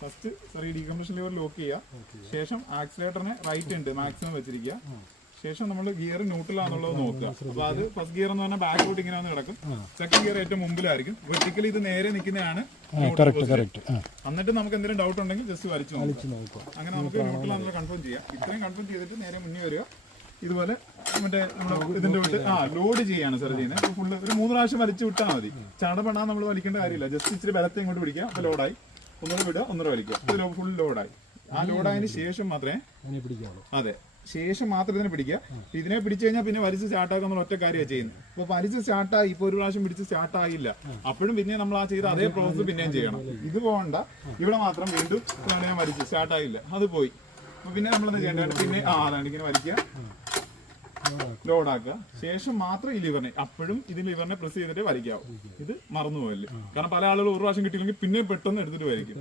First ചെറിയ decompression liver lock ചെയ്യുക. ശേഷം ആക്സിലേറ്ററിനെ റൈറ്റ് ഉണ്ട് മാക്സിമം വെച്ചിരിക്കുക. ശേഷം നമ്മൾ ഗിയർ ന്യൂട്രലാണെന്നുള്ളത് നോക്കുക. അപ്പൊ അത് ഫസ്റ്റ് ഗിയർ എന്ന് പറഞ്ഞാൽ ബാക്കോട്ട് ഇങ്ങനെ വന്ന് കിടക്കും. സെക്കൻഡ് ഗിയർ ഏറ്റവും മുമ്പിലായിരിക്കും. വെർട്ടിക്കലി ഇത് നേരെ നിൽക്കുന്നതാണ്. എന്നിട്ട് നമുക്ക് എന്തെങ്കിലും ഡൗട്ട് ഉണ്ടെങ്കിൽ ജസ്റ്റ് വലിച്ചു നോക്കാം. അങ്ങനെ നമുക്ക് ന്യൂട്രലാണെന്നുള്ള കൺഫേം ചെയ്യാം. ഇത്രയും കൺഫേം ചെയ്തിട്ട് നേരെ മുന്നിൽ വരിക. ഇതുപോലെ മറ്റേ നമ്മുടെ ഇതിന്റെ വിട്ട് ലോഡ് ചെയ്യാണ് സാർ ചെയ്യുന്നത്. ഫുള്ള് ഒരു 3 പ്രാവശ്യം വലിച്ചു വിട്ടാൽ മതി. ചടപെടാൻ നമ്മൾ വലിക്കേണ്ട കാര്യമില്ല. ജസ്റ്റ് ഇച്ചിരി ബലത്തെ ഇങ്ങോട്ട് പിടിക്കുക. അപ്പൊ ലോഡായി. ഒന്നുകൂടെ വിടുക, ഒന്നുകൂടെ വലിക്കുക. ഇത് ഫുൾ ലോഡായി. ആ ലോഡായതിനു ശേഷം മാത്രമേ അതെ ശേഷം മാത്രം ഇതിനെ പിടിക്കുക. ഇതിനെ പിടിച്ചു കഴിഞ്ഞാൽ പിന്നെ വലിച്ച് സ്റ്റാർട്ടാക്കുന്ന ഒറ്റ കാര്യമാണ് ചെയ്യുന്നത്. ഇപ്പൊ വലിച്ച് സ്റ്റാർട്ടായി, ഇപ്പൊ ഒരു പ്രാവശ്യം പിടിച്ച് സ്റ്റാർട്ടായില്ല, അപ്പോഴും പിന്നെ നമ്മൾ ആ ചെയ്ത അതേ പ്രോസസ് പിന്നെയും ചെയ്യണം. ഇത് പോകണ്ട, ഇവിടെ മാത്രം വീണ്ടും ഞാൻ വലിച്ച് സ്റ്റാർട്ടായില്ല, അത് പോയി. അപ്പൊ പിന്നെ നമ്മളെന്താ ചെയ്യേണ്ടത്? പിന്നെ അതാണ് ഇങ്ങനെ വലിക്കുക, ലോഡാക്കുക. ശേഷം മാത്രം ഈ ലിവറിനെ, അപ്പോഴും ഇത് ലിവറിനെ പ്രസ് ചെയ്തിട്ട് വലിക്കാവും. ഇത് മറന്നുപോയല്ലേ. കാരണം പല ആളുകൾ ഒരു പ്രാവശ്യം കിട്ടിയില്ലെങ്കിൽ പിന്നെ പെട്ടെന്ന് എടുത്തിട്ട് വലിക്കും.